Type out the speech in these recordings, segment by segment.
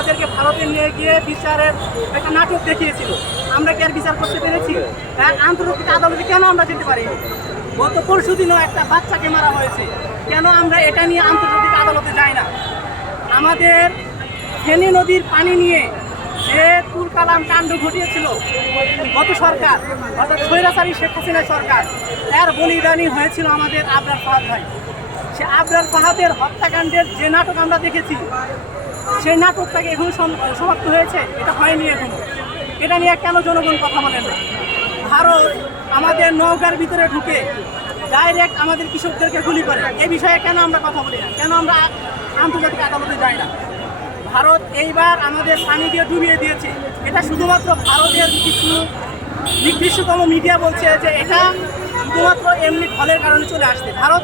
তাদেরকে ভারতে নিয়ে গিয়ে বিচারের একটা নাটক দেখিয়েছিল। আমরা কি আর বিচার করতে পেরেছি? হ্যাঁ, আন্তর্জাতিক আদালতে কেন আমরা যেতে পারি গত পরশু দিনও একটা বাচ্চাকে মারা হয়েছে। কেন আমরা এটা নিয়ে আন্তর্জাতিক আদালতে যাই না? আমাদের ফেনী নদীর পানি নিয়ে যে কালাম কাণ্ড ঘটিয়েছিল গত সরকার অর্থাৎ স্বৈরাচারী শেখ হাসিনা সরকার এর বলিদানী হয়েছিল আমাদের আবরার ফাহাদ ভাই। সে আবরার ফাহাদের হত্যাকাণ্ডের যে নাটক আমরা দেখেছি সেই নাটকটাকে এখন সমাপ্ত হয়েছে, এটা হয়নি এখনও। এটা নিয়ে কেন জনগণ কথা বলেন না? ভারত আমাদের নৌকার ভিতরে ঢুকে ডাইরেক্ট আমাদের কৃষকদেরকে গুলি করে। এই বিষয়ে কেন আমরা কথা বলি না? কেন আমরা আন্তর্জাতিক আদালতে যাই না? ভারত এইবার আমাদের পানি দিয়ে ডুবিয়ে দিয়েছে। এটা শুধুমাত্র ভারতের কিছু নির্দিষ্টতম মিডিয়া বলছে যে এটা শুধুমাত্র এমনি ফলের কারণে চলে আসছে। ভারত,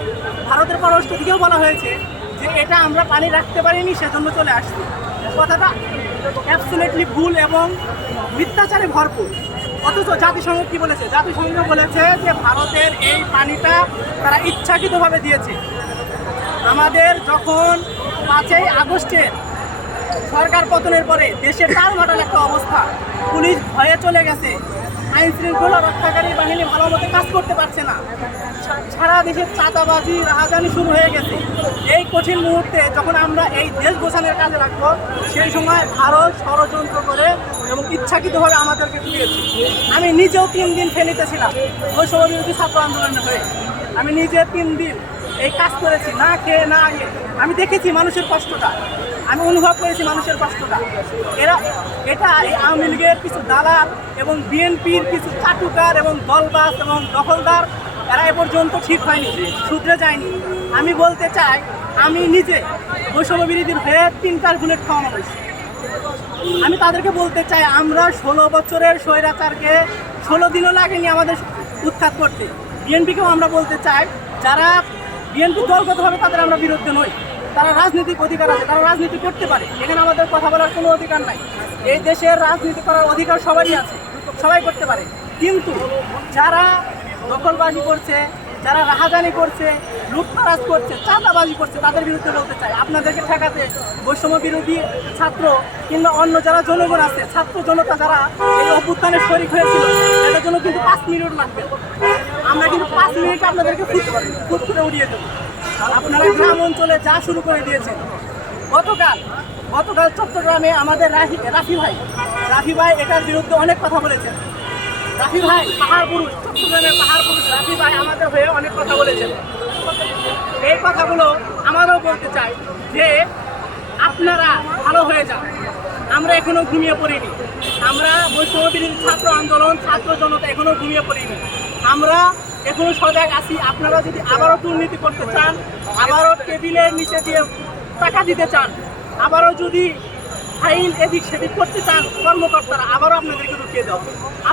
ভারতের পররাষ্ট্র থেকেও বলা হয়েছে যে এটা আমরা পানি রাখতে পারিনি, সেজন্য চলে আসছে। কথাটা অ্যাবসুলেটলি ভুল এবং মিথ্যাচারে ভরপুর। অথচ জাতিসংঘ কি বলেছে? জাতিসংঘ বলেছে যে ভারতের এই পানিটা তারা ইচ্ছাকৃতভাবে দিয়েছে। আমাদের যখন পাঁচই আগস্টের সরকার পতনের পরে দেশের টালমাটাল একটা অবস্থা, পুলিশ ভয়ে চলে গেছে। আইন শৃঙ্খলা রক্ষাকারী বাহিনী ভালো মতো কাজ করতে পারছে না। সারা দেশের চাঁদাবাজি, রাহাজানি শুরু হয়ে গেছে। এই কঠিন মুহূর্তে যখন আমরা এই দেশ গোছানোর কাজে রাখব সেই সময় ভারত ষড়যন্ত্র করে এবং ইচ্ছাকৃতভাবে আমাদেরকে দিয়েছে আমি নিজেও তিন দিন ফেলিতেছিলাম বৈষম্য বিরোধী ছাত্র আন্দোলনে হয়ে। আমি নিজে তিন দিন এই কাজ করেছি, না খেয়ে, না ইয়ে। আমি দেখেছি মানুষের কষ্টটা। আমি অনুভব করেছি মানুষের কষ্টটা। এরা, এটা এই আওয়ামী লীগের কিছু দালাল এবং বিএনপির কিছু চাটুকার এবং দলবাস এবং দখলদার, এরা এ পর্যন্ত ঠিক হয়নি, শুধরে যায়নি। আমি বলতে চাই, আমি নিজে বৈষম্য বিরোধীর হয়ে তিনটার বুলেট খাওয়ানো হয়েছি। আমি তাদেরকে বলতে চাই, আমরা ষোলো বছরের স্বৈরাচারকে ষোলো দিনও লাগেনি আমাদের উৎখাত করতে। বিএনপিকেও আমরা বলতে চাই, যারা বিএনপি দলগতভাবে তাদের আমরা বিরুদ্ধে নই। তারা রাজনৈতিক অধিকার আছে, তারা রাজনীতি করতে পারে। এখানে আমাদের কথা বলার কোনো অধিকার নাই। এই দেশের রাজনীতি করার অধিকার সবারই আছে, সবাই করতে পারে। কিন্তু যারা দখলবাজি করছে যারা রাহাজানি করছে, লুটপারাজ করছে, চাঁদাবাজি করছে, তাদের বিরুদ্ধে বলতে চাই। আপনাদেরকে ঠেকাতে বৈষম্য বিরোধী ছাত্র কিংবা অন্য যারা জনগণ আছে, ছাত্র জনতা যারা এই অভ্যুত্থানের শরিক হয়েছিল এটার জন্য কিন্তু পাঁচ মিনিট লাগবে। আমরা কিন্তু পাঁচ মিনিট আপনাদেরকে ফুট করে উড়িয়ে দেবো। আপনারা গ্রাম অঞ্চলে যা শুরু করে দিয়েছেন, গতকাল গতকাল চট্টগ্রামে আমাদের রাফি রাফি ভাই রাফি ভাই এটার বিরুদ্ধে অনেক কথা বলেছেন। রাফি ভাই, পাহাড় পুরুষ চট্টগ্রামের পাহাড় পুরুষ রাফি ভাই আমাদের হয়ে অনেক কথা বলেছেন। এই কথাগুলো আমারও বলতে চাই যে আপনারা ভালো হয়ে যান। আমরা এখনও ঘুমিয়ে পড়িনি। আমরা বৈষম্য বিরোধী ছাত্র আন্দোলন, ছাত্র জনতা এখনও ঘুমিয়ে পড়িনি। আমরা এখনও সজাগ আছি। আপনারা যদি আবারও দুর্নীতি করতে চান, আবারও টেবিলের নিচে দিয়ে টাকা দিতে চান, আবারও যদি ফাইল এদিক সেদিক করতে চান, কর্মকর্তারা আবারও আপনাদেরকে ঢুকিয়ে দেওয়া।